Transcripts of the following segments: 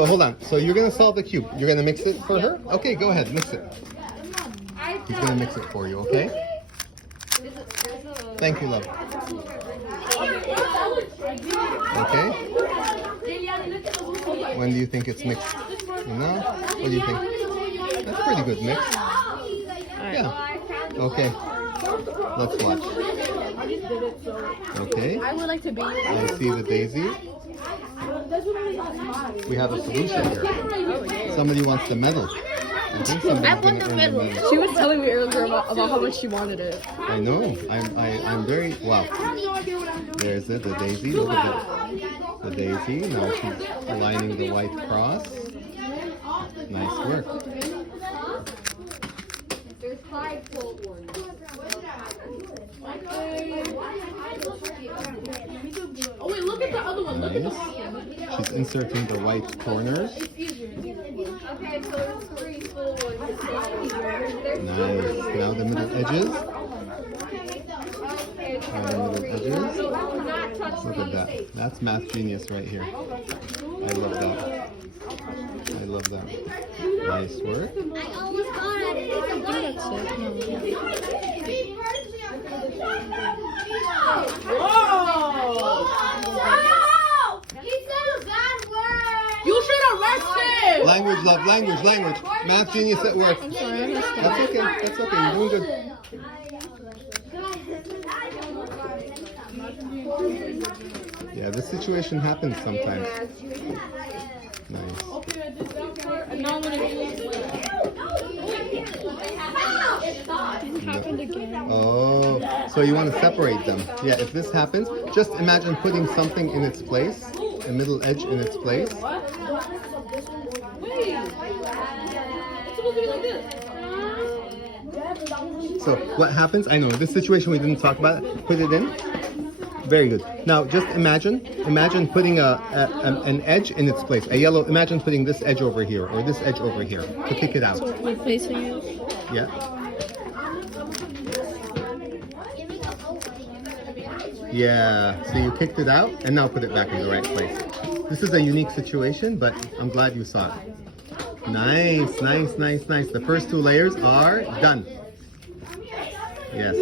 Oh, hold on. So you're gonna solve the cube. You're gonna mix it for her? Okay, go ahead, mix it. He's gonna mix it for you, okay? Thank you, love. Okay. When do you think it's mixed? No? What do you think? That's a pretty good mix. Yeah. Okay. Let's watch. Okay. I would like to be. I see the daisy. We have a solution here. Somebody wants the medal. I think somebody's going to earn the medal. She was telling me earlier about how much she wanted it. I know. I'm very wow. There's it, the daisy. Look at it. The daisy. Now she's aligning the white cross. Nice work. There's 5 cold ones. Oh wait, look at the other one. Look at the Nice. She's inserting the white corners. Okay, so there's 3 full ones. Nice. Now the middle edges. Now the middle edges. Look at that. That's math genius right here. I love that. I love that. Nice work. I almost got it. Whoa! He said a bad word. You should arrest him! Language, love, language, language. Math genius at work. I'm sorry, I messed up. That's okay. That's okay. You're doing good. Yeah, this situation happens sometimes. Nice. And now I'm gonna do It happened again. Oh, so you want to separate them. Yeah, if this happens, just imagine putting something in its place, a middle edge in its place. Wait. It's supposed to be like this. So what happens? I know, this situation we didn't talk about. Put it in. Very good. Now just imagine putting an edge in its place. A yellow, imagine putting this edge over here or this edge over here to kick it out. Replacing it. Yeah. Yeah, so you kicked it out and now put it back in the right place. This is a unique situation, but I'm glad you saw it. Nice, nice, nice, nice. The first 2 layers are done. Yes.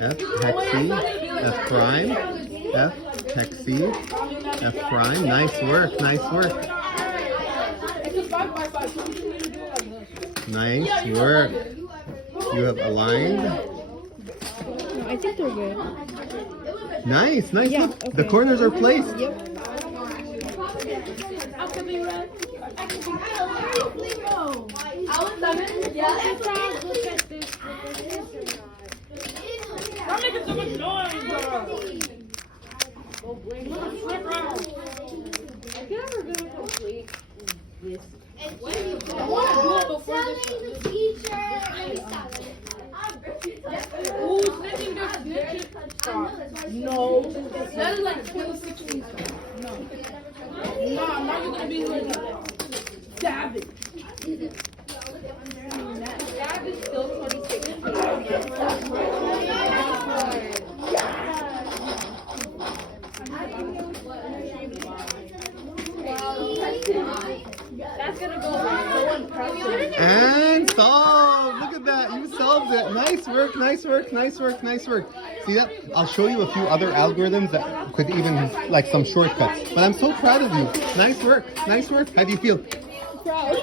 F, hex C, F prime, F, hex C, F prime. Nice work, nice work. Nice work. You have aligned. I think they're good. Nice, nice. Yeah, Look, okay. the corners are placed. Yep. I'm making so much noise, bro. I can never go complete this. I want to do it before the teacher. Ooh, snitching their snitching. No. That is like 2016 stuff. No. No, I'm not gonna be like savage. That is still 2016. That's gonna go so impressive. And solved! Look at that, you solved it. Nice work, nice work, nice work, nice work. See that? I'll show you a few other algorithms that could even, like some shortcuts. But I'm so proud of you. Nice work, nice work. How do you feel? Proud.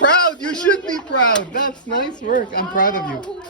Proud, you should be proud. That's nice work. I'm proud of you.